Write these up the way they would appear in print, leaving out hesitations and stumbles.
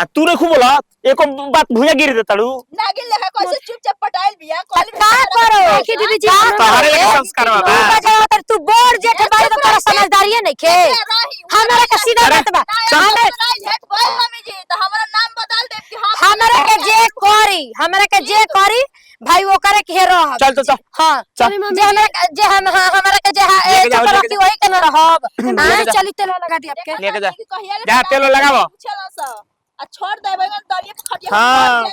आ तू रे खूब बोला एको बात भुजा गिर दे ताड़ू नागिन लेखा कैसे चुपचाप पटाइल बिया कॉल का करो की दीदी जी तोहरे के संस्कार बाबा तू बोर जेठे बाई तो तोरा समझदारी है नहीं खे हमरा के सीधा बात बा मम्मी जी तो हमरा नाम बदल दे कि हम हमरा के जे करी भाई वो करे के रह चल चल चल हां जे हमरा के जे चक्कर की वही के न रहब चली तेल लगा दी आपके लेके जा जा तेल लगावो आ छोड़ दे बैगन दलिए के खटिया हां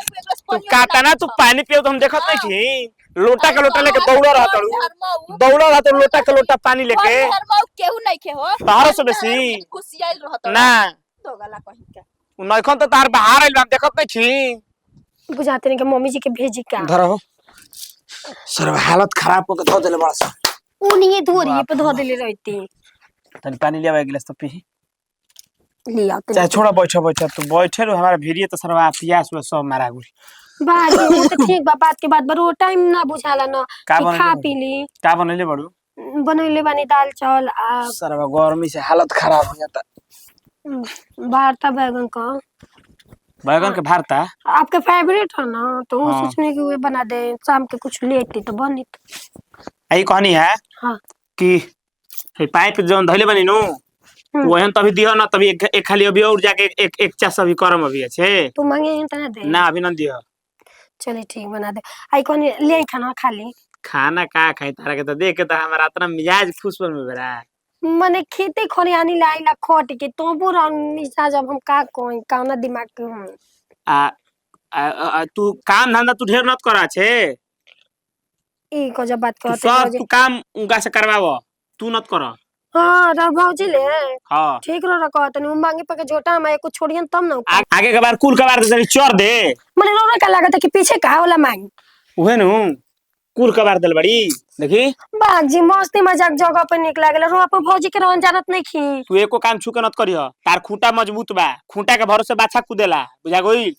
तू काटा ना तू पानी पियो तो हम देखत नहीं छी लोटा के लोटा लेके दौड़ा रहा तो लोटा के लोटा पानी लेके केहू नहीं के हो तारो से बेसी खुशियाल रहत ना तो गला कहि के नइखन तो तार बाहर आइल हम देखत नहीं छी बुझाते नहीं कि मम्मी जी के भेजी का धरो सर हालत खराब को धो देले बड़ा उन्हीं धोरी पे धो देले रहती तनी पानी ले आवे गिलास तो पी लिया चाहे छोड़ा बैठो तू बैठे रहो हमारा भिड़िए तो सरवा पियास में सब मारा गुल बाजी तो ठीक बा बात के बाद बरो टाइम ना बुझाला ना खा पी ली का बनैले बड़ू बनैले बानी दाल चावल आ सरवा गर्मी से हालत खराब हो जाता भरता बैगन का बैगन के भरता आपका फेवरेट है ना तो वो सोचने की वे बना दे शाम के कुछ लेटी तो बनी आई कहानी है हां कि पाइप जोन धइले बनी नु वहन तभी दियो ना तभी एक खाली अभी और जाके एक चास अभी करम अभी है तू मांगे तना दे ना अभी न दियो चलिए ठीक बना दे आई कौन ले खाना खा ली खाना का खाई तारा के तो देख के तो हमारा इतना मिजाज खुश बन में बेरा मने खेती खरियानी लाइला खोट के तो पूरा निशा जब हम का कोई काना दिमाग के हम तू काम धंधा तू ढेर मत करा छे ई को जब बात करते सब तू काम उनका से करवावो तू मत कर हां रा भौजी ले हां ठीक रो रखो तनी मांगे पे के झोटा में कुछ छोड़ियन तब ना आगे के बार कुल के बार दे चोर दे मने रो का लागत कि पीछे का होला मांग उहे नु कुल के बार दल बड़ी देखी बाजी मस्ती मजाक जगह पे निक लागल रो अपन भौजी के रहन जानत नहीं खी तू एको काम छू के नत करियो तार खूंटा मजबूत बा खूंटा के भरोसे बाछा कुदेला बुझा गई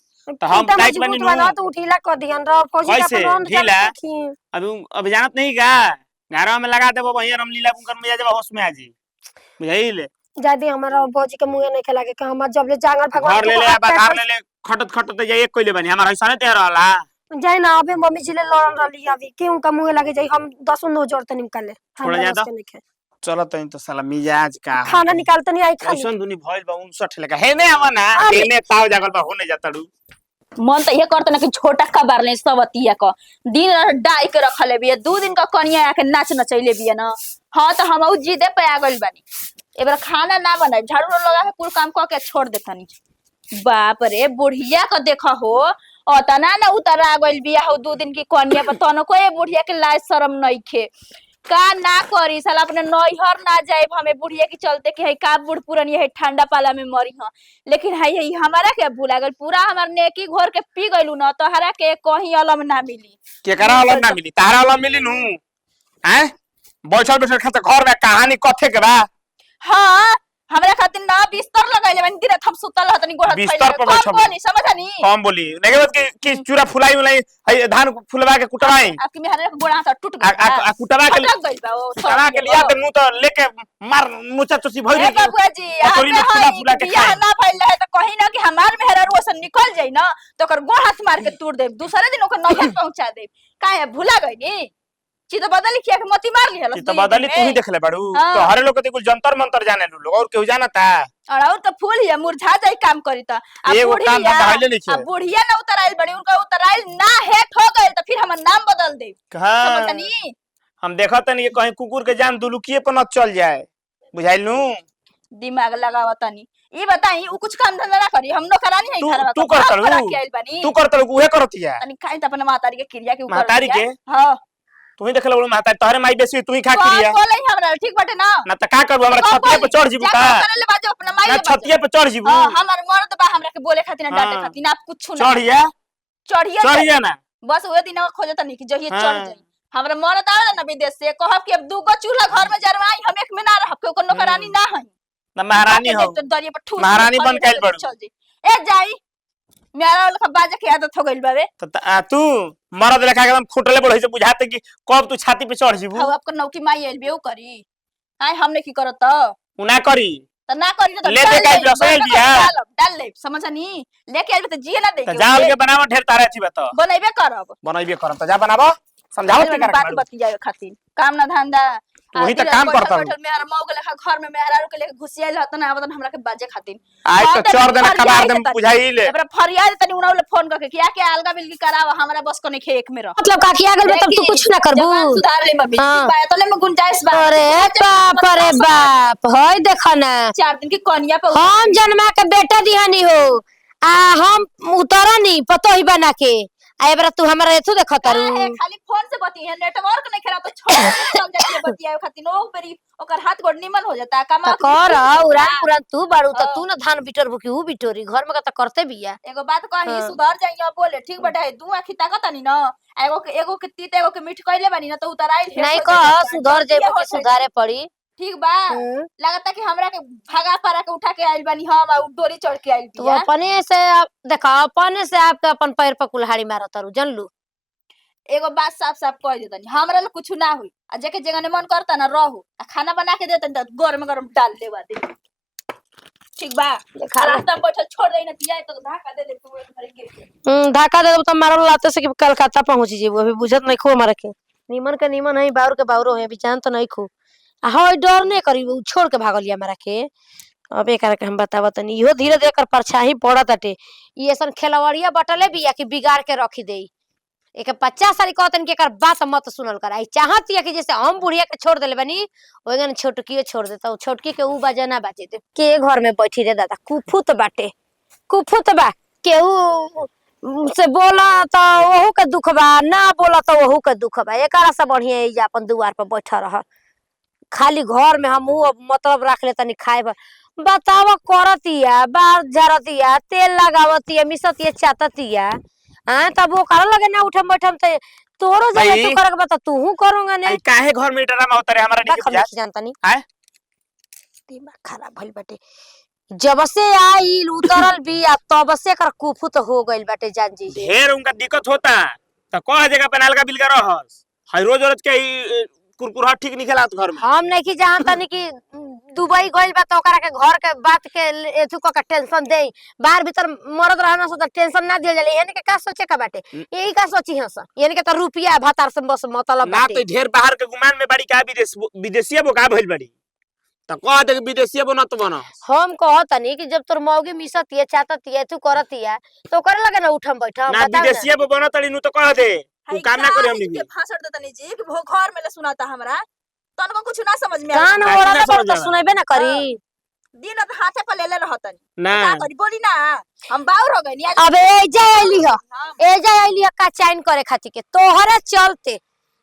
तो हम टाइट बनी नु तो उठीला क दियन रो फौजी का रहन ढीला अभी जानत नहीं का घरवा में लगा देबो वही रमलीला कुंकर में जाबो होश में आजी बुझाइल जादी हमारा भौजी के मुंह नहीं खेला के हम जब ले जांगर भगवान घर ले ले घर ले ले खटत खटत जाई एक कोइले बनी हमार ऐसा नहीं ते रहला जाय ना अबे मम्मी जी ले लड़न रही अभी क्यों का मुंह लगे जाई हम 10 नो जोड़ त निकाले थोड़ा ज्यादा चलो तई तो साला मिजाज का खाना निकालत नहीं आई खा ऐसन दुनी भइल बा 59 लेका हे ने आवना एने ताव जागल बा होने जाताड़ू मन तो ये करत ना कि छोटा का बार ले सबतिया का दिन डाई के रखले बिया 2 दिन का कनिया आके नाच नचैले बिया ना हां तो हम जिदे पे आ गइल बानी एबार खाना ना बनाई झाड़ू लगा के कुल काम क के छोड़ देतनी बाप रे बुढ़िया का देखा हो ओतना ना उतर आ गइल बिया हो 2 दिन की कनिया पर तनो को ए बुढ़िया के लाज शरम नहीं खे का ना करी साला अपने नैहर ना जाए हमें बुढ़िया के चलते कि है का बूढ़ पुरानी है ठंडा पाला में मरी हां लेकिन है हमारा के भूला गइल पूरा हमर नेकी घोर के पी गइलू न तो हरा के कहीं अलम ना मिली के करा अलम ना मिली तारा अलम मिली नु हैं बैठल बैठल खत घर में कहानी कथे के बा हां हमरा खातिर ना बिस्तर लगाइले बन दिन हम सुतल रहतनी गोड़ बिस्तर पर बैठो बोली समझनी हम बोली नहीं बात कि चूरा फुलाई उलाई है धान फुलवा के कुटवाई आपकी मेहरा के गोड़ा हाथ टूट गया आ कुटवा के लग गइल बा ओ कुटवा के लिया तो मुंह तो लेके मार मुचा चुसी भई ए बाबूआ जी कटोरी में फुला के बियाह ना भइल है तो कहीं ना कि हमार मेहरा रोशन निकल जाई ना तो ओकर गोड़ हाथ मार के तोड़ दे दूसरे दिन ओकर नौकर पहुंचा दे काहे भुला गइनी ची तो बदली किया के मती मार ली हलस ची तो बदली तू ही देख ले बाड़ू तो हरे लोग के कुछ जंतर मंतर जाने लोग और केहू जानता और तो फूल है मुरझा जाई काम करी त एगो काम धंधा हइले नहीं अब बुढ़िया ना उतराइल बड़ी उनका उतराइल ना हेट हो गइल तो फिर हमर नाम बदल दे समझनी हम देखत नहीं कहीं कुकुर के जान दुलुकिए पर न चल जाए बुझाइल नु दिमाग लगावतनी ई बताई उ कुछ काम धंधा ना करी हम नौकरानी है घर में तू करतलू उहे करतिया तनी खाई त अपन मातारी के क्रिया के ऊपर मातारी के हां तू ही देखले मातारी तोहरे माई बेसी तू ही खा क्रिया बोले हमरा ठीक बाटे ना ना त का करू हमरा छतिया पे चढ़ जीबू का करे ले बाजो अपना माई ना छतिया पे चढ़ जीबू हां हमर मर्द बा हमरा के बोले खातिर ना डांटे खातिर ना कुछ ना चढ़िया ना बस ओए दिन खोजत नहीं कि जहिए चढ़ जाई हमरा मर्द आवे ना विदेश से कहब कि अब 2 गो चूल्हा घर में जरवाई हम एक में ना रहब के कोनो नौकरानी ना है ना महारानी हो महारानी बन कैल बड़ू चल जी ए जाई मेरा लखा बाजे के आदत हो गइल बावे तू मरद लेखा एकदम फुटले बड़ होई से बुझाते कि कब तू छाती पे चढ़ जीबू अब आपका नौकी माई आइल बेउ करी आय हमने की करत त उना करी तो ना करी तो ले दे का रसोई लिया डाल ले समझनी लेके आइबे तो जिए ना दे तो जाओ के बनावा ढेर तारे छी बता बनैबे करब तो जा बनाबो समझाओ के बात बतियावे खातिर काम ना धंधा वही तो काम करता हूं। बैठल मेहर मौ के लेखा घर में मेहरारू के लेके घुसियाइल रहत ना आवतन हमरा के बाजे खातिर आज तो चोर देना खबर दम बुझाई ले एकरा फरियाद तनी उनावले फोन करके किया के अलगा बिलगी करावा हमरा बस को नहीं एक में रह मतलब काकी आ गइल तब तू कुछ ना करबू। सुधार ले मम्मी बाय तो ले में गुंजाइश बा। अरे बाप होय देखा ना 4 दिन की कन्या पे हम जन्मा के बेटा दिहानी हो आ हम उतरनी पतो ही बना के आ एबरा तू हमरा एथु देखत तारू खाली फोन से बती है नेटवर्क नहीं खेला तो छोड़ चल जाती है बतिया खातिर नो बेरी ओकर हाथ गोड़ निमन हो जाता कमा कर उड़ान पुरान तू बाड़ू त तू ना धान बिटर बुकी ऊ बिटोरी घर में त करते बिया। एगो बात कही सुधर जाइए बोले ठीक बटे दू आखी ताकत नहीं ना एगो के तीत एगो के मीठ कइले बानी ना तो उतराइल नहीं कह सुधर जेबो के सुधारे पड़ी ठीक बा लगता कि हमरा के भागा पारा के उठा के आइल बानी हम आ डोरी चढ़ के आइल तो बिया अपने से देखा अपने से आपके अपन पैर पर कुल्हाड़ी मारत तारू जानलू। एगो बात साफ साफ कह देतनी हमरा ल कुछ ना हुई आ जेके जगह ने मन करता ना रहू आ खाना बना के देतन त गरम गरम डाल देवा दे ठीक बा देखा रास्ता में बैठल छोड़ देई ना तिया तो धक्का दे तू एक भरी गिर धक्का दे तो मारल लाते से कि कलकत्ता पहुंच जेबो अभी बुझत नहीं खो मारे के नीमन के नीमन है बाउर के बाउरो है बिचान तो नहीं खो हां डर नहीं करी छोड़ के भागलिया मारा के अब एक हम बतावत नहीं इहो धीरे धीरे कर परछाई पड़त अटे ई ऐसन खेलवड़िया बटले बिया कि बिगाड़ के रखी देई एक 50 साल कहतन के कर बात मत सुनल कर आई चाहत या कि जैसे हम बुढ़िया के छोड़ देले बनी ओगन छोटकी छोड़ देता छोटकी के ऊ बजना बाजे दे के घर में बैठी रे दादा कुफुत बाटे कुफुत बा केहू से बोला तो ओहू के दुख बा ना बोला तो ओहू के दुख बा एकरा से बढ़िया ई अपन दुआर पर बैठा रह खाली घर में हम मतलब रख ले तनी खाए बतावा करतिया बार झरतिया तेल लगावतिया मिसतिया चाटतिया हां तब वो कर लगे ना उठम बैठम ते तोरो जगह तू करक बता तूहू करूंगा ने काहे घर में ड्रामा उतरे हमरा नहीं जानता नहीं हैं दिमाग खराब भइल बाटे जब से आइल उतरल बिया तब से कर कुफुत हो गइल बाटे जान जी ढेर उनका दिक्कत होता तो कह जगह पे नालका बिल का रहस हर रोज रोज के कुरकुरा ठीक नहीं खेलात घर में हम नहीं की जानता नहीं कि दुबई गइल बा तो ओकरा के घर के बात के एथु का टेंशन दे बाहर भीतर मरद रहना सो टेंशन ना दिया जाले यानी के का सोचे का बाटे यही का सोची हस यानी के त रुपया भातार से बस मतलब ना तो ढेर बाहर के गुमान में बड़ी का विदेशिया बो का भइल बड़ी त कह दे विदेशिया बो न तो बना हम कहतनी कि जब तोर मौगी मिसतिया चाटतिया तू करतिया तो करे लगे ना उठम बैठम ना विदेशिया बो बना तड़ी नु तो कह दे तू काम ना करे हमनी के भाषण देतनी जी कि वो घर में ले सुनाता हमरा तनको कुछ ना समझ में कान ओरा तो सुनेबे ना करी दिन त हाथे पर लेले रहतनी ना का करी बोली ना हम बाउर हो गइनी अबे ए जा आइली का चैन करे खाती के तोहरे चलते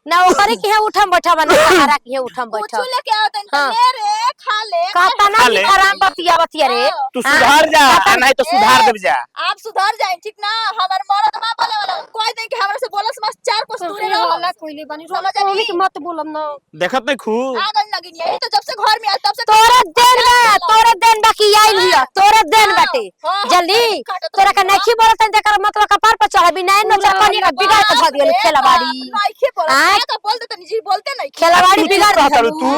ना ओकरे के उठम बैठा बना सहारा के उठम बैठा कुछ लेके आवतन त ले रे खा ले कहता ना कि आराम बतिया रे तू सुधार जा नहीं तो सुधार देब जा आप सुधार जाए ठीक ना हमर मरद मां बोले वाला कोई नहीं कि हमरा से बोलस मत 4 कोस दूर रहो वाला कोई बनी समझ नहीं कि मत बोलम ना देखत नहीं खू आगन लगिन यही तो जब से घर में आ तब से तोरे देन बाकी आइल हिया तोरे देन बाटे जल्दी तोरा का नहीं बोलत तेकर मतलब कपार पर चढ़बी नहीं न चकनी का बिगाड़ के भाग गेल खेलाबाड़ी नहीं बोल का बोल देतनी जी बोलते नहीं खेलाबाड़ी बिगाड़ रहतड़ू तू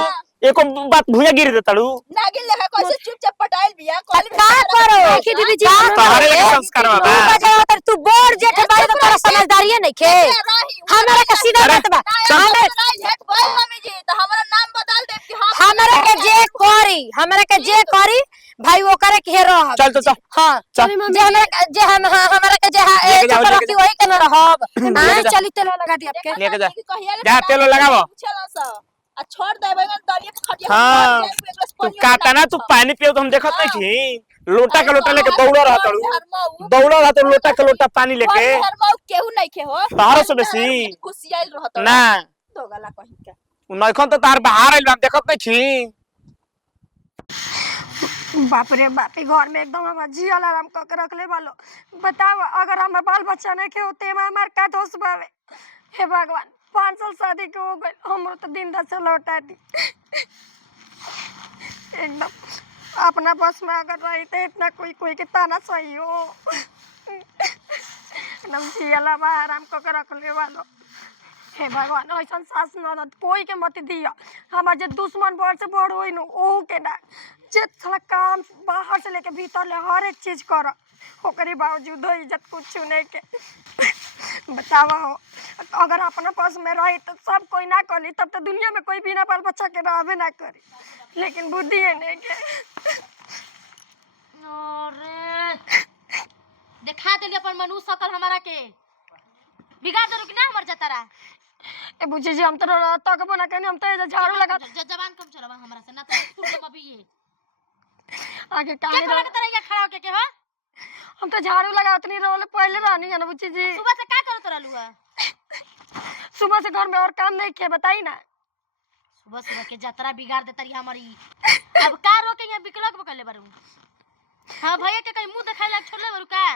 एको बात भुजा गिर देतड़ू नागिन लेखा कैसे चुपचाप पटाइल बिया कॉल का करो की दीदी जी तोहरे के संस्कार बा तू बोर जेठ बाड़ी तो तोरा समझदारी नहीं खे हमरा के सीधा बात बा जेठ भाई मम्मी जी तो हमरा नाम बदल दे कि हम हमरा के जे करी भाई वो करे के रह चल चल हां जे हमरा के जे ए वही के न रहब हां चली तेल लगा दी आपके लेके जा जा तेल लगावो आ छोड़ देबे दलिए पे खटिया हां तू काटा ना तू पानी पियो तो हम देखत नहीं छी लोटा के लोटा लेके दौड़ा रहत लोटा के लोटा पानी लेके केहू नहीं के हो तारो से बेसी खुशियाल रहत ना तो गला कहि के नइखन तो तार बाहर आइल हम देखत नहीं छी बाप रे बाप घर में एकदम हम जियल आराम क के रख ले वालो बताओ अगर हमर बाल बच्चा नहीं के होते में हमार का दोष बावे हे भगवान 5 साल शादी के हो गए हमरो तो दिन दशा लौटा दी एकदम अपना बस में अगर रहते इतना कोई के ताना सही हो एकदम जियल आराम क के रख ले वालो हे भगवान ऐसा सास ननद कोई के मत दिया हमार जे दुश्मन बड़ से बड़ होई न ओ के ना जे साला काम बाहर से लेके भीतर ले हर एक चीज कर ओकरे बावजूद इज्जत कुछ नहीं के बतावा हो। अगर अपना पास में रही तो सब कोई ना करी, तब तो दुनिया में कोई बिना बाल बच्चा के रहबे ना करी, लेकिन बुद्धि है नहीं के। अरे देखा देली अपन मनु सकल हमारा के बिगाड़ दो कि ना हमर जतरा। ए बुझी जी हम तो तक बना के हम तो झाड़ू लगा जबान कम चलावा हमरा से ना तो तू के अभी ये आगे क्या काहे खड़ा के तरह ये खड़ा होके के हो। हम तो झाड़ू लगावत नहीं रोले पहले रहनी है ना बुझी जी। सुबह से का करत रहलू है? सुबह से घर में और काम नहीं किया बताई ना। सुबह सुबह के जतरा बिगाड़ दे तरी हमारी। अब का रोके ये बिकलक बकले बारू। हां भैया के कहीं मुंह दिखाई लाग छोड़ले बारू का?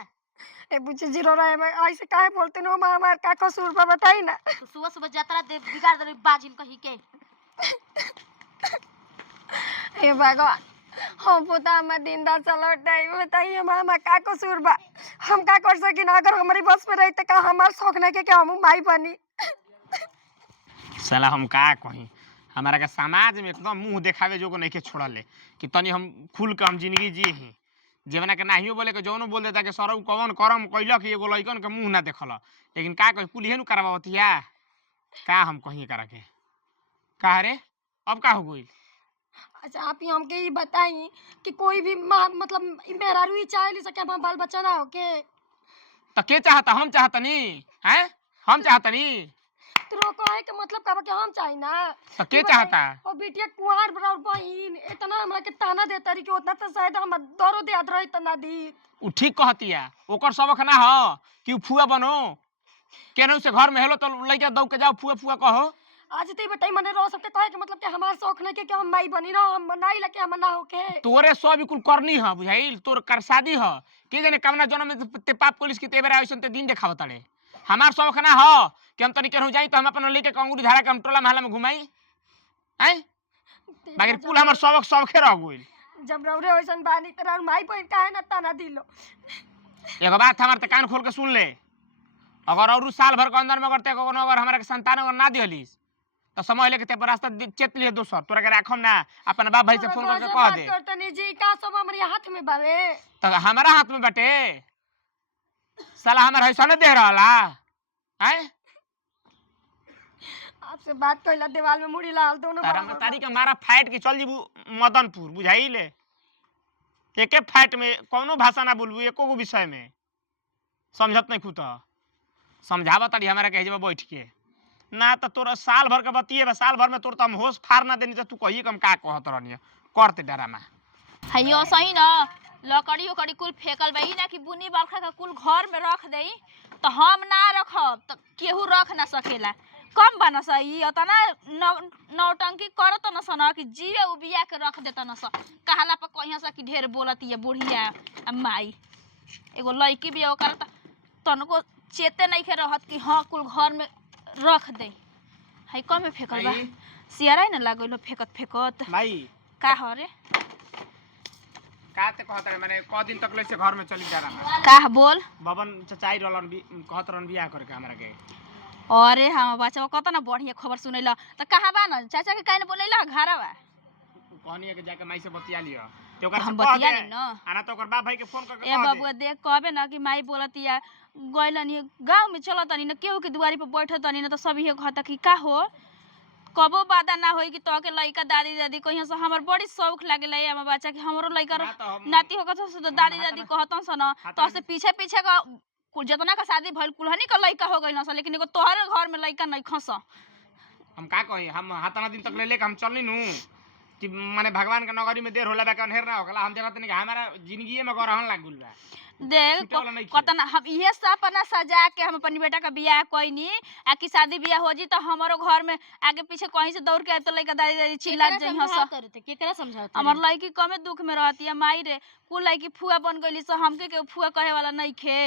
ए बुझी जी रो रहा है, मैं ऐसे काहे बोलते हो मां हमार का कसूर बा बताई ना। तो सुबह सुबह जतरा दे बिगाड़ दे बाजिन कहीं के। हे भगवान हम पुता में दिन रात चलत नहीं बताइए मामा का कसूर बा, हम का कर सकी ना। अगर हमारी बस में रही तो का हमार शौक नहीं के हम माई बनी। साला हम का कहीं हमारा के समाज में एकदम मुंह दिखावे जो को नहीं के छोड़ले कि तनी हम खुल के हम जिंदगी जी ही जीवना के नाहियो बोले के जौनो बोल देता के सरौ कौन करम कइलक एगो लइकन के मुंह ना देखल, लेकिन का कहि कुल हेनु करवावतिया का हम कहीं करा के का रे अब का हो गई। अच्छा आप ही हमके ये बताई कि कोई भी माँ मतलब मेरा रुई चाहे ली सके हम बाल बच्चा ना हो के तो के चाहता हम चाहतनी हैं हम चाहतनी तो रोको है कि मतलब का हम चाही ना। तो के चाहता और बिटिया कुंवार और बहन इतना हमरा के ताना देता रही कि उतना तो शायद हम दरो दे याद रही तना दी। उ ठीक कहतिया ओकर सबक ना हो कि फुआ बनो केनहू से घर में हेलो तो लइका दौड़ के जाओ फुआ फुआ कहो। आज तो बताई मने रो सबके कहे कि मतलब कि हमार शौक नहीं के कि हम माई बनी ना, हम नहीं लके हम ना होके तोरे सब बिल्कुल करनी है बुझाइल तोर कर शादी है के जाने कामना जन्म में ते पाप पुलिस की तेबरा ऐसन ते दिन देखाव तड़े। हमार सब ना हो कि हम तनी केनहू जाई तो हम अपन लेके कंगुरी धारा के हम टोला महला में घुमाई हैं बाकी कुल हमर सबक सबखे रह गइल। जब रौरे वैसन बानी त माई बहन काहे ना ताना दिलो। एगो बात हमार ते कान खोल के सुन ले, अगर और साल भर के अंदर में अगर अगर हमारा के संतान अगर ना दिहलिस तो समझ ले के ते रास्ता चेत लिए दोसर तोरा के राखम ना अपन बाप भाई से फोन करके कह दे करतनी जी का सब हमरे हाथ में बावे तो हमारा हाथ में बटे साला हमार ऐसा न दे रहला हैं। आपसे बात कइला दीवार में मुड़ी लाल दोनों तारा मतारी के मारा फाइट की चल जीबू मदनपुर बुझाइले एके फाइट में कोनो भाषा ना बोलबू एको गो विषय में समझत नहीं खुद समझावा तारी हमारा कहे जब बैठ के ना तो तोरा साल भर के बतिए बा साल भर में तोर तो हम होश फार ना देनी तो तू कही कम का कहत रहनी करते डरामा हयो सही ना लकड़ी उकड़ी कुल फेकल बा ई ना कि बुनी बरखा का कुल घर में रख देई तो हम ना रखब तो केहू रख ना सकेला कम बना सा ई अतना नौटंकी करत न सन कि जीवे उबिया के रख देता न स कहला पर कहिया सा कि ढेर बोलती है बुढ़िया माई एगो लड़की भी ओकर तनको चेते नहीं के रहत कि हाँ कुल घर में रख दे है कम में फेकल बा सियारा न लागल फेकत फेकत भाई का हो रे का ते कहत रे माने क दिन तक ले से घर में चली जा रहा का बोल बबन चचाई रहलन भी कहत रहन बियाह करके हमरा के अरे हम बच्चा कत ना बढ़िया खबर सुनैला त कहां बा न चाचा के काहे बोलैला घरवा कहनी के जाके माई से बतिया लियो ते ओकर हम से कह बतिया दे ली न आना तो ओकर बाप भाई के फोन करके ए कह दे बाबू देख कहबे ना कि माई बोलतिया गइलनी गांव में चलतनी न केहू के दुआरी पर बैठतनी न त सब इहे कहता कि का हो कबो वादा ना होई कि तो के लइका दादी दादी कहिया से हमर बड़ी शौक लागेला ए हम बच्चा कि हमरो लइका नाती होकर तो दादी दादी कहतन सन तो से पीछे पीछे का कुल जतना का शादी भइल कुलहनी का लइका हो गइल न लेकिन एगो तोहरे घर में लइका नहीं खस हम का कही हम हाथना दिन तक ले लेके हम चलनी नु कि माने भगवान के नगरी में देर होला बा कौन हेर ना होगला हम देखत नहीं कि हमारा जिंदगी में गरहन लाग गुल बा देख कतना हम इहे सपना सजा के हम अपन बेटा का बियाह कइनी आ कि शादी बियाह हो जी तो हमारो घर में आगे पीछे कहीं से दौड़ के तो लइका दादी दादी चिल्ला जई हस केकरा समझावत हमर लड़की कमे दुख में रहती है माई रे कुल लड़की फुआ बन गइली सो हमके के फुआ कहे वाला नहीं खे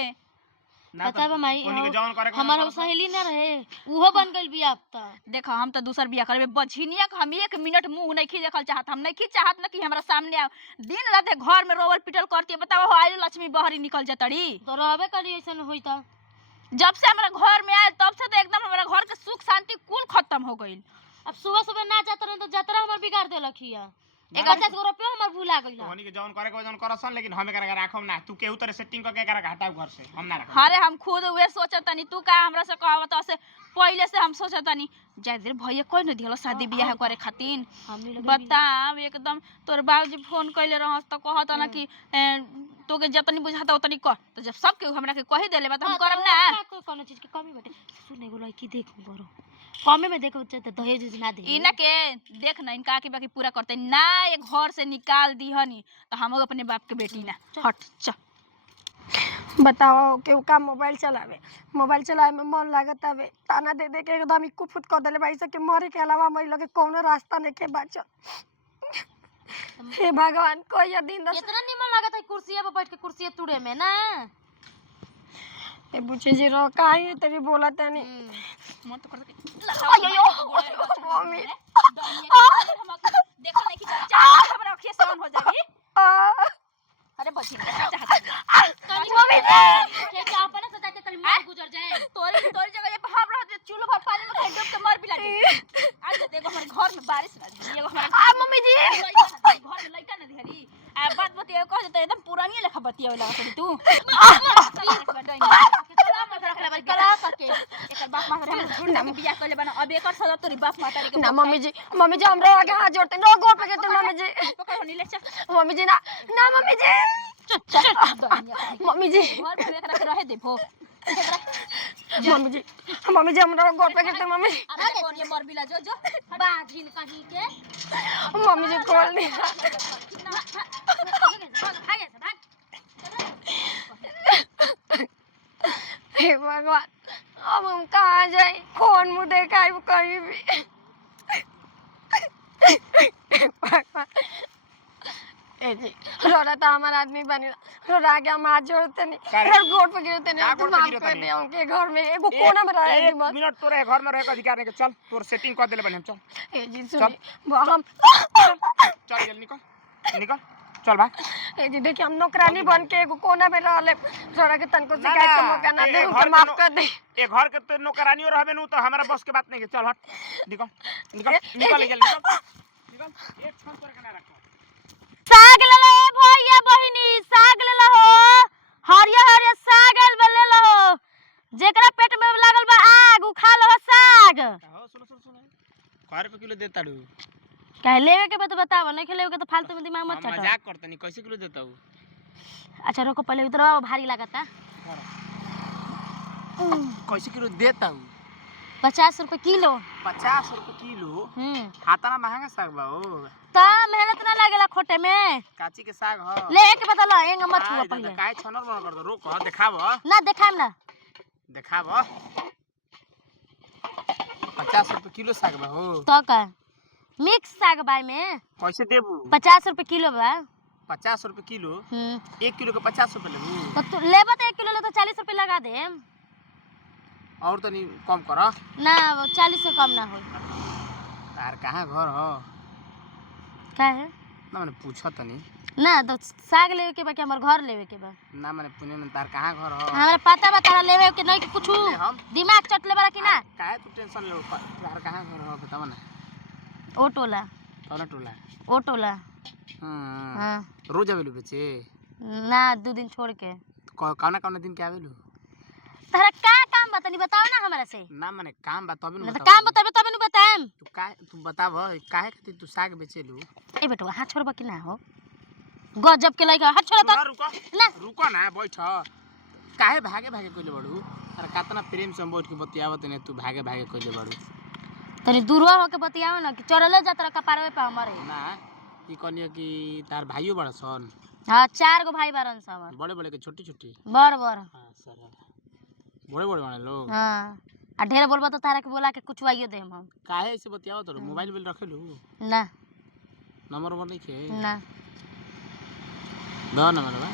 पता बा माई उन्हीं के जवन करे हमार सहेली ना रहे उहो बन गइल बिया अब त देखो हम तो दूसर बियाह करबे बझिनिया के हम एक मिनट मुंह नहीं खी देखल चाहत हम नहीं खी चाहत ना कि हमरा सामने आओ दिन रात घर में रोवल पिटल करती बताओ हो आइल लक्ष्मी बहरी निकल जतड़ी तो रहबे करी ऐसन होई त जब से हमरा घर में आए तब से तो एकदम हमरा घर के सुख शांति कुल खत्म हो गइल। अब सुबह सुबह ना जात रहे तो जतरा हमर बिगाड़ देलक हिया एक 50 रुपया हमर भूला गइल तोहनी के जौन करे के जौन करसन, लेकिन हम एकरा के राखम ना। तू केहू तरह सेटिंग करके एकरा के हटाऊ घर से, हम ना रखम। अरे हम खुद वे सोचतनी, तू का हमरा से कहत से पहले से हम सोचतनी जाय देर भैया कोई न दिहलो शादी बियाह करे खातिर। बताव एकदम तोर बाबूजी फोन कइले रहस त कहत ना कि तोके जतनी बुझाता उतनी कर। तो जब सब के हमरा के कहि देले बा त हम करब ना। कोनो चीज के कमी बाटे सुन एगो लड़की देखू बरो कमे में देखो त दहेज उज ना दे इना के देख ना इनका की बाकी पूरा करते ना, ये घर से निकाल दीहनी तो हम अपने बाप के बेटी ना हट च। बताओ केहू का मोबाइल चलावे में मन लागत हवे, ताना दे दे के एकदम ही कुफुत कर देले भाई से कि मरे के अलावा हमरे लगे कोनो रास्ता नहीं के बाचल। हे भगवान कोई ये दिन दस कितना निमन लागत है कुर्सिया पे बैठ के कुर्सिया तुड़े में ना। ए बुझे जी रो काहे तेरी बोला तनी मन तो कर दे अयो मम्मी देखल नहीं कि चाचा हमरा अखिए सहन हो जाई। अरे बच्ची मम्मी के का अपने से जाके तेरी मां गुजर जाए। तोरी जगह पे हम रहते चूल्हा पर पानी में खाई डूब के मर भी लागी। आज तो देखो हमारे घर में बारिश ना दी, एगो हमारा मम्मी जी घर में लइका ना दिहरी आ बात बतिया कह देते एकदम पुरानी लेखा बतिया वाला तू कला करके एकर बाप माता रे ढूंढ के बियाह कर ले बना। अब एकर सदा तोरी बाप माता रे ना मम्मी जी हमरा आगे हाथ जोड़ते नो गोड़ पे गिरते मम्मी जी पकड़ नी ले चल मम्मी जी ना मम्मी जी मम्मी जी घर में एकरा के रहे देबो मम्मी जी हमरा गोड़ पे गिरते मम्मी जी अरे कौन ये मर बिला जो बाजिन कहीं के मम्मी जी खोल नहीं हे भगवान अब हम कहाँ जाए, कौन मुँह देखाई कहीं भी। भगवान ए जी रोरा तो हमारा आदमी बनी रोरा आगे हम हाथ जोड़ते नहीं रोर गोड़ पे गिरते नहीं तो माफ कर दे उनके घर में एगो कोना में रहे एक मिनट तोरे घर में रहे के अधिकार नहीं। चल तोर सेटिंग कर देले बने हम। चल ए जी सुनी हम चल जल्दी निकल चल भाग। ए जी देखिए हम नौकरानी बन के एगो कोना में रहले रोरा के तनको शिकायत के मौका ना दे उनके माफ कर दे। ए घर के तो नौकरानियो रहबे नु तो हमारा बस के बात नहीं के। चल हट निकल जल्दी निकल एक क्षण तोरे के ना रख। साग ले लो भैया बहिनी साग ले लो हरिया साग ले लो जेकरा पेट में लागल बा आग उ खा लो साग। हो सुनो कै रुपए किलो देता रू? कह लेवे के तो बताओ नहीं खेलेवे के तो फालतू में दिमाग मत चाटो। मजाक करतनी कैसे किलो देता हूं? अच्छा रुको पहले उधर भारी लागता कैसे किलो देता हूं? 50 रुपए किलो। 50 रुपए किलो? हाथाना महंगा साग बा हो ता मेहनत ना लागेला खोटे में काची के साग ह ले के बता एंग मत छुआ पहले काय छनर बन कर दो रोक देखाब ना देखाम ना 50 रुपए किलो साग बा हो तो का मिक्स साग बाय में कैसे देबू? 50 रुपए किलो बा। 50 रुपए किलो? 1 किलो के 50 रुपए लेबू? तो तू लेबा तो 1 किलो ले तो 40 रुपए लगा दे और तनी कम कर ना 40 से कम ना हो। तार कहां घर हो? का है ना मैंने पूछा तनी ना तो साग लेवे के बा कि हमर घर लेवे के बा? ना मैंने पुणे में तार कहां घर हो? हमरा पता बा तारा लेवे के नहीं कि कुछ दिमाग चट ले बा कि ना। काहे तू टेंशन ले तार कहां घर हो बतावा ना। ओटोला कौन टोला? ओटोला हां रोज आवेलू बेचे? ना 2 दिन छोड़ के। कौन दिन के आवेलू? तारा का काम बा तनी बताओ ना हमरा से। ना माने काम बा तभी ना तो काम बताबे तबे न बताएम। तू बताव काहे खातिर तू साग बेचेलू? ए बेटवा हाथ छोड़बा कि ना हो गजब के लइका हाथ छोड़ त रुको ना बैठ काहे भागे कइले बड़ू? अरे कितना प्रेम से हम बैठ के बतियावत ने तू भागे कइले बड़ू? तनी दूरवा होके बतियाओ ना कि चरले जातरा कपारवे पे हमरे ना ई कनिया की तार भाइयो बड़ा सन? हां 4 गो भाई बारन सब बड़े के छोटी बड़ हां सर बड़े बने लोग। हां आ ढेर बोलबा तो तारा के बोला के कुछ आइयो देम हम। काहे ऐसे बतियाओ तो मोबाइल बिल रखेलू? ना नंबर नहीं के ना दो नंबर बा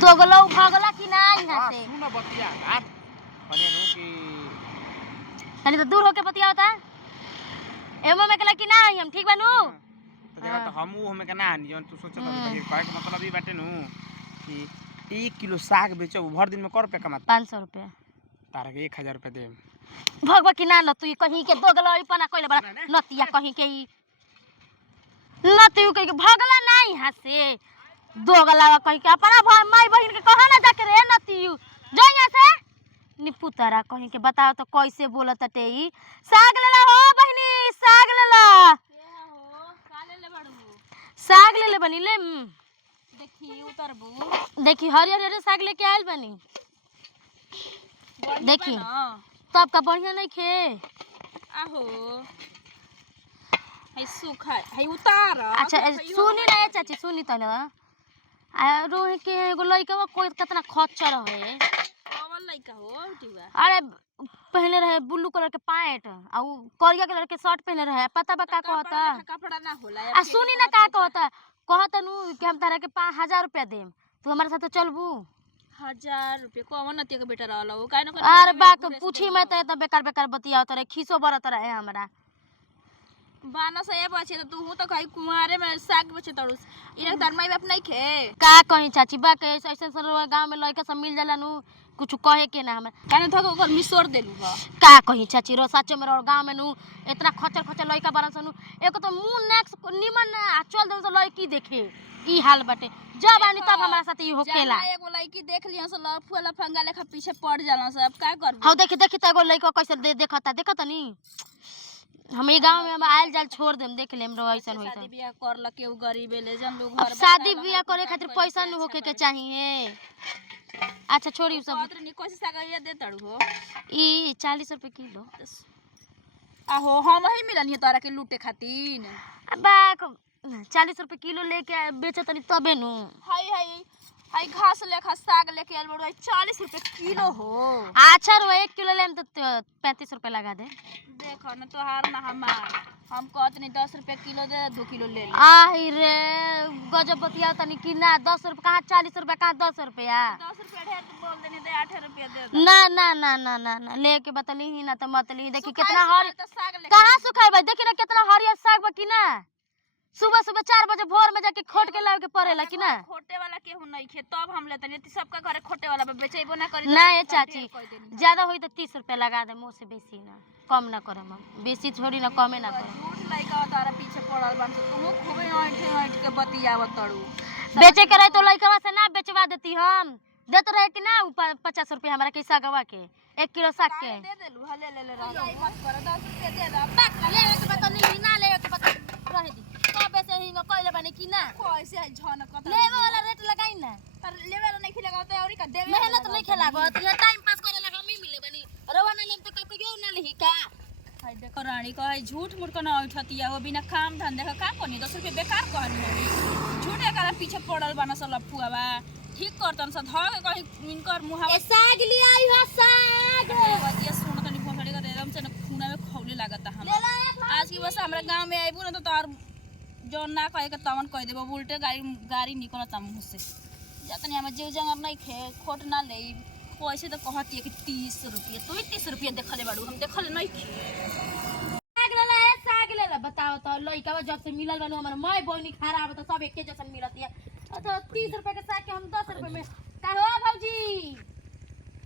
दोगलो भागला कि ना यहां से सुन बतिया यार कनिया नु की तनी तो दूर होके बतियाओ ता एमो में कला कि ना हम ठीक बानू तो देखा तो हमहू हमें के ना हनी जौन तू सोचत भाई कहे के मतलब ई बाटे नु कि 1 किलो साग बेचो भर दिन में कर पे कमात 500 रुपया तारा के 1000 रुपया देम भगवा कि ना न तू कहीं के दोगलो पना कइले बड़ा नतिया कहीं के ई नतियू कह के भगला ना यहाँ से दोगलावा कह के अपना माई बहन के कहा ना जाके रे नतियू जो यहाँ से निपुतरा कहीं के बताओ तो कैसे बोलत टे ई साग लेला हो बहनी साग लेला साग ले ले बनी ले देखी उतरबू देखी हरियर हरियर साग लेके आयल बनी देखी तब का बढ़िया नहीं खे आहो है सुखा है उतार। अच्छा सुनी ना चाची सुनी त ना आ रोहे के एगो लइका कोई कितना खच्चर है कौन लइका हो टिवा? अरे पहले रहे ब्लू कलर के पैंट आ उ करिया कलर के शर्ट पहले रहे पता बा का कहता कपड़ा ना होला आ सुनी ना का कहता नु कि हम तारा के 5000 रुपया देम तू हमारे साथ चलबू 1000 रुपया कौन नतिया के बेटा रहला हो काहे न अरे बाक पूछी मैं त बेकार बेकार बतिया तरे खीसो बरत रहे हमरा बाना से ये बचे तो तू तो कहीं कुमारे में साग बचे तड़ूस इने तार माई बाप नहीं खे का कहीं चाची बा के ऐसे गांव में लइका सब मिल जाला नु कुछ कहे के ना हमरा काहे थको ओकर मिसोर देलू बा का कहीं चाची रो सच में रो गांव में नु इतना खचर खचर लइका बरन सनु एको तो मुंह नेक्स निमन आ चल दे तो लइकी देखे ई हाल बाटे जब आनी तब हमरा साथ ई होकेला एगो लड़की देख लियो से लफुआ लफंगा लेखा पीछे पड़ जाला सब का करबू हां देखी देखी त एगो लइका कैसे देखता नी हम ई गांव में हम आयल जाल छोड़ देम देख लेम रो ऐसन होई शादी बियाह कर ल केहू गरीब ले जन लोग अब शादी बियाह करे खातिर पैसा न होके के चाहिए। अच्छा छोड़ी सब पत्र नि कोशिश सागा दे तड़ू हो ई 40 रुपए किलो आहो हम ही मिलन है तोरा के लूटे खातिर बा 40 रुपए किलो लेके बेचतनी तबे नु हाय घास लेखा साग लेके आल बड़ो 40 रुपए किलो हो। अच्छा रो 1 किलो लेम तो 35 रुपए लगा दे देखो न तोहार ना हमार हम कहत नहीं 10 रुपए किलो दे 2 किलो ले ले आई रे गजब बतिया तनी कि ना 10 रुपए कहां 40 रुपए कहां 10 रुपया 10 रुपए ढेर तो बोल देने दे 8 रुपए दे ना ना ना ना ना ना लेके बतली ही ना तो मत ली देखी कितना हर तो साग ले कहां सुखाई भाई देखी ना कितना हरियर साग बा कि ना सुबह सुबह 4 बजे भोर में जाके खोट के लावे के पड़ेला कि ना खोटे वाला केहू नहीं खे तब हम लेते नहीं सबका घरे खोटे वाला बेचेबो ना करी ना ये चाची ज्यादा होई तो 30 रुपए लगा दे मुंह से बेसी ना कम ना करे हम बेसी छोड़ी ना कमे ना करे झूठ लइका तारा पीछे पड़ल बन तू खूबे ऐठ के बतियावत तड़ू बेचे के रहे तो लइकवा से ना बेचवा देती हम देत रहे कि ना 50 रुपए हमरा के सागवा के 1 किलो साग के दे देलू हले ले ले रह मत कर 10 रुपए दे दे ले के बता नहीं ना ले के बता रहे दी कबे से ही कहले बने कि ना कैसे है झनक लेवे वाला रेट लगाई ना पर लेवे वाला नहीं खिलागा और का देवे मेहनत नहीं खेला गो ये टाइम पास करे लगा हम ही मिले बनी रवा ना लेम तो का कहियो ना लेही का हाय देखो रानी को है झूठ मूठ को ना उठतिया हो बिना काम धंधे का कोनी 10 रुपए बेकार कहनी हो झूठे का पीछे पड़ल बना सब लफुआ बा ठीक करतन स ध के कहीं इनकर मुहावा साग ले आई हो साग बतिया सुन तनी भोसड़ी का एकदम से खूना में खौले लागता हम आज की बस हमरा गांव में आइबू ना तो तार जो ना कहे के तमन कह देबो उल्टे गाड़ी निकलत मुंह से जतनी हम जीव जंगल नहीं खे खोट ना ले पैसे तो कहती है कि 30 रुपये तू 30 रुपये देखले बाड़ू हम देखले नहीं खे साग ले ला बताओ तो लइका जब से मिलल बनो हमर माय बहनी खराब तो सब एके जैसन मिलत है तो 30 रुपए के साग के हम 10 रुपए में का हो भौजी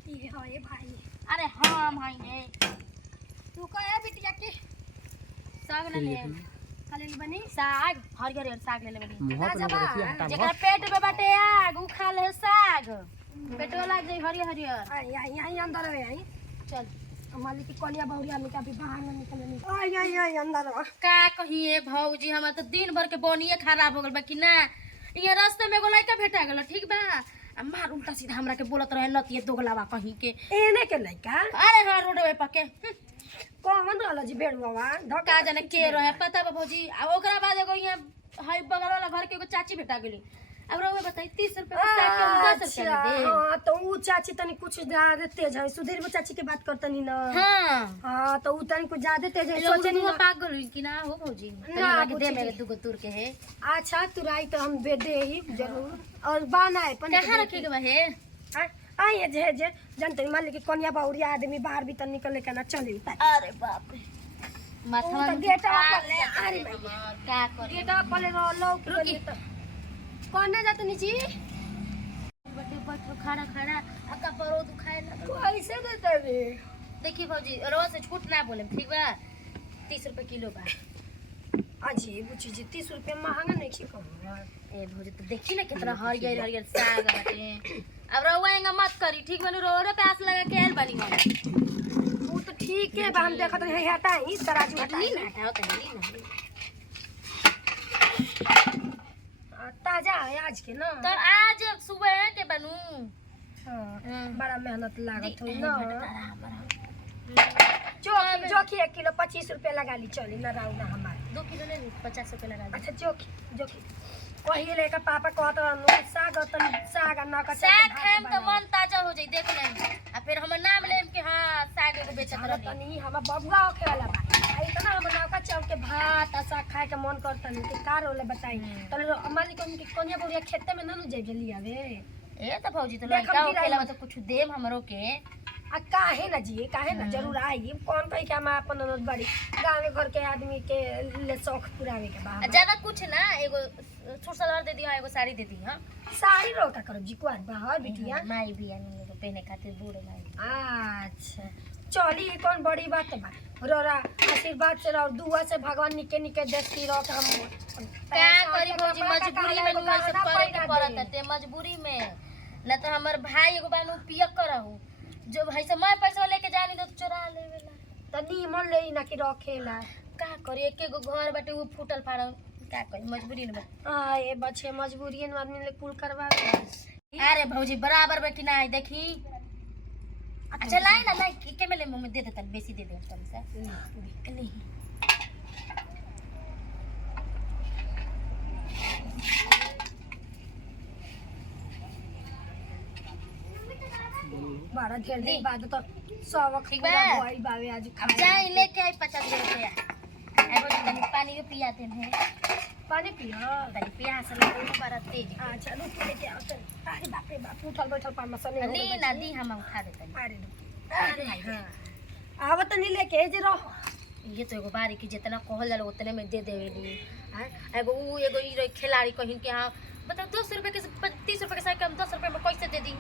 ये है भाई अरे हां भाई है तू कहे बिटिया के साग ले ले खाली बनी साग हरियर हरियर साग ले ले बनी राजा जेकरा पेट में बाटे आग उ खा ले साग पेटो लाग जाई हरियर हरियर यहीं अंदर है यहीं चल मालिक की कोलिया बहुरिया में कभी बाहर में निकले नहीं यहीं अंदर है का कहिए भौजी हमरा तो दिन भर के बनिए खराब हो गल बा कि ना ये रास्ते में एगो लइका भेटा गेल ठीक बा मार उल्टा सीधा हमरा के बोलत रहे नतिए दोगलावा कहीं के एने के लइका अरे हां रोडवे पके कौन रहल जी बेड़ुआ का जाने के रहे पता बा भौजी आ ओकरा बाद एगो यहाँ हाई बगल वाला घर के एगो चाची भेटा गेली अब रहुए बताई 30 रुपए के साग के हम 10 रुपए में दे हां तो ऊ चाची तनी कुछ ज्यादा तेज है सुधीर वो चाची के बात करतनी ना हां हां तो ऊ तनी कुछ ज्यादा तेज है सोचे सोचनी नहीं ना पागल हुई कि ना हो भौजी ना, लगे दे पूछी मेरे जी। दुगो तुर के है अच्छा तुराई तो हम दे ही जरूर और बाना है पन कहां रखे के बा है आई है जे जनते मालिक की कोनिया बहुरिया आदमी बाहर भी तन निकले के ना चली अरे बाप रे माथा तो गेटा पर ले अरे भाई का करे गेटा पर ले लो रुकी। कौन ना जात नीची बैठो बैठो खड़ा खड़ा अका परो दुखाए लगा कैसे देते रे देखिए भौजी रोज से छूट ना बोले ठीक बा 30 रुपए किलो बा अजी बुची जी 30 रुपया महंगा नहीं छी कहूँ ए भौजी तो देखी ना कितना हरियर हरियर साग बाटे। अब रहुआएंगा मत करी ठीक बनू रोरे पे आस लगा के आइल बानी हम। वो तो ठीक है बा हम देखत है हटा ही तराजू हटा ली ना हटाओ तो ली ना। ताजा है आज के ना तो आज सुबह के बनू हाँ, बड़ा मेहनत लागत हो ना जो जोखी 1 किलो 25 रुपया लगा ली चली ना राउ ना हमारे 2 किलो ले 50 रुपए लगा दे। अच्छा जोखी वही लेकर पापा कहत रहनु साग ना का साग खाएम तो मन ताजा हो जाई देख लेम आ फिर हमर नाम लेम कि हां साग एगो बेचत रहनी। तनी हम बबुआ होखे वाला बा आ इतना हम नौका चाव के भात आ साग खाए के मन करतनी कि कार होले बताई तो मालिक के कोनिया बोरिया खेते में ना जाई जल्दी आवे ए तो भौजी तो देख हम लड़का गिराई होखेला तो कुछ देम हमरो के आ काहे ना जी काहे ना जरूर आई कौन कही के हम अपन ननद बड़ी गांव घर के आदमी के ले शौक पुरावे के बा ज्यादा कुछ ना एगो सूट सलवार दे दिया एगो साड़ी दे दी हां साड़ी रो का करब जी कुआर बाहर बिटिया माई भी आनी एगो पहने खातिर बूढ़े माई। अच्छा चली कौन बड़ी बात बा रोरा आशीर्वाद से और दुआ से भगवान निके निके देखती रहो कि हम क्या करी भौजी मजबूरी में नुआ सब करे के पड़त ते मजबूरी में ना तो हमर भाई एगो बानू पियक करहु जो भाई से मैं पैसा लेके जानी तो चोरा लेवेला तनी मन ले ना कि रखेला का करी एके गो घर बाटे वो फूटल फाड़ल का करी मजबूरी में। आ ये बच्चे मजबूरी में आदमी ले कुल करवा अरे भौजी बराबर बेटी ना है देखी अच्छा लाई ना लाई के में ले मुंह में दे देता बेसी दे दे तुम से नहीं बड़ा ढेर दिन बाद तो सब ठीक पूरा बा। भइल बावे आज अब खाए जाए लेके आई 50 रुपया आई भौजी तनी पानी के पियाते हैं पानी पियो तनी प्यास लगे बड़ा तेज अच्छा रुक लेके आओ चल अरे बाप रे बाप उठल बैठल पान मसने हो नी ना दी हम उठा देते अरे हाँ आव तनी लेके जे रहो ये तो एगो बारी की जितना कहल जाला उतने में दे देवेली एगो ऊ एगो ई खिलाड़ी कहिन के हां बताओ 200 रुपए के 30 रुपए के साइकिल हम 10 रुपए में कैसे दे दी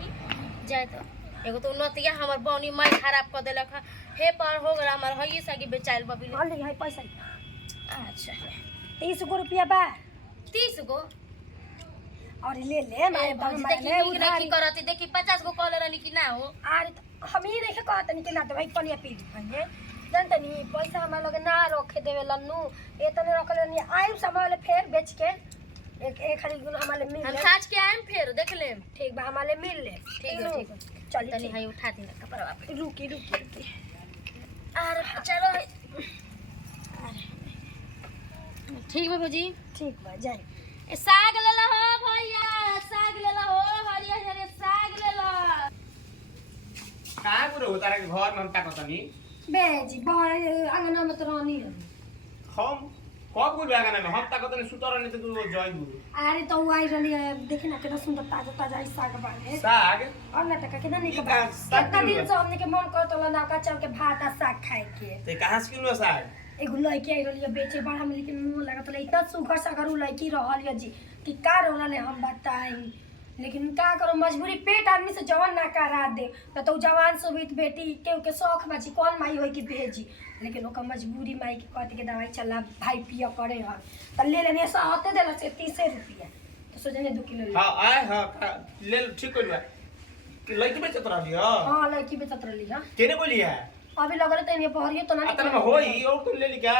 जाए तो एगो तो नतिया हमर बनी मैं खराब कर देलक हे पर हो गला हमर हई सागी बेचाइल बबिल। मान ली है पैसा अच्छा 30 गो रुपया बा 30 गो और ले ले मारे देखी नहीं करती देखी 50 गो कॉल रहनी कि ना हो अरे तो हम ही नहीं कहत नहीं कि ना तो भाई पनिया पी दी जानते नहीं पैसा हमारे लगे ना रखे देवे लन्नू इतने रख लेनी आइम समय फिर बेच के एक हरी गुण हमारे मिल हम ले साज के आएम फिर देख लेम ठीक बा हमारे मिल ले ठीक है चली तनी हई उठा दी कपड़ा वापस रुकी अरे चलो ठीक है भौजी ठीक बा जाए साग ले लो हो भैया साग ले लो हो हरियर हरियर साग ले लो कहाँ कुरो तारा के घर में हम ताकतनी बेजी बाहर आंगन में तो रानी हम कब कुल बागान में हम ताकतनी सुतर रहनी तो तू जइबू अरे तो वो आई रही है देखी ना कितना सुंदर ताजा ताजा साग बाले साग और ना तक कितना नहीं ये कबा का साग कितना दिन किलो से हमने के मन करत ला ना का चल के भात आ साग खाए के ते कहाँ से किलो साग एगो लड़की आई रही है बेचे बड़ा हम लेकिन मुंह लागत ला इतना सुगर सागर लड़की रहल है जी कि का रोला ने हम बताई लेकिन का करो मजबूरी पेट आदमी से जवान ना करा दे तो जवान सुबित बेटी के शौक बाजी कौन माई होई कि भेजी लेकिन ओकर मजबूरी माई के कहते के दवाई चला भाई पिया करे हन त ले लेने से आते देला से 30 रुपया तो सोचने 2 किलो ले हां आए हां ले ठीक कर लिया कि लइकी बेचत रहली हो हां लड़की बेचत रहली हां केने बोली है अभी लगल त ये बहरियो तो ना अतन में होई और तू ले ली क्या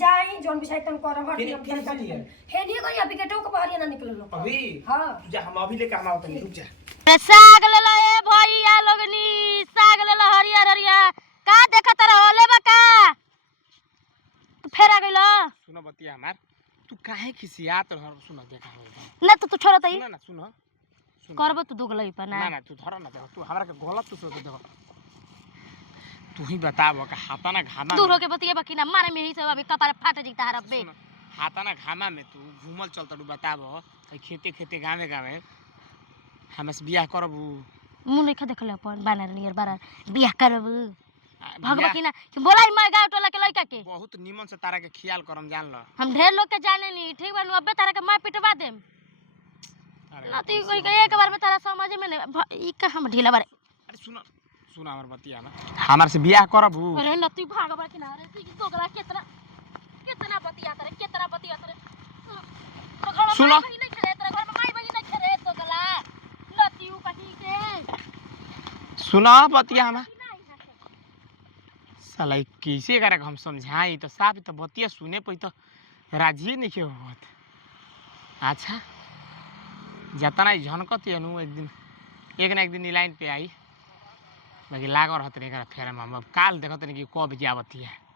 जाई जोन बिछाई तन कर हट किने- किने चली है? हे नहीं कोई अभी के टोक बहरियो ना निकल लो अभी हां जा हम अभी लेके हम आवत रुक जा साग ले लो ए भैया लोगनी साग ले लो हरियर हरियर का देखत रहो लेबा का तू फेर आ गइलो सुनो बतिया हमार तू काहे खिसियात रह सुनो देखा हो ना तो तू छोड़ तई सुनो ना सुनो करबो तू दुगलई पर ना ना ना तू धर ना देखो तू हमरा के गलत तू सोच देखो तू ही बताबो का हाथा ना घामा दूर होके बतिए बाकी ना मारे में ही सब अभी कपारे फाट जीता हर बे सुनो, हाथा ना घामा में तू घूमल चलता तू बताबो खेते खेते गावे गावे हमसे बियाह करबू मुंह नहीं देखले अपन बानर नियर बानर बियाह करब भगवा बियाह की ना कि बोलाई मैं गांव टोला के लड़का के बहुत निमन से तारा के ख्याल करम जान लो हम ढेर लोग के जाने नहीं ठीक बा अबे तारा के मैं पिटवा देम अरे ना तो कोई एक बार में तारा समझ में नहीं ई का हम ढीला बारे अरे सुनो सुनो हमर बतिया ना हमार से बियाह करबू अरे न तू भाग बारे किनारे तू तो गला कितना कितना बतिया करे कितना बतिया करे तो घर में सुनो। माई बहिन नहीं खेले तेरे घर में माई बहिन नहीं खेले तो गला लतियू कहीं के सुना बतिया हमें साला ई कैसे करे हम समझाई तो साफ तो बतिया सुने पे तो राजी नहीं के होत। अच्छा जतना झनकत है नु एक ना एक दिन लाइन पे आई बाकी लागल रहते नहीं फेर में हम अब काल देखत नहीं कि कब जावत है।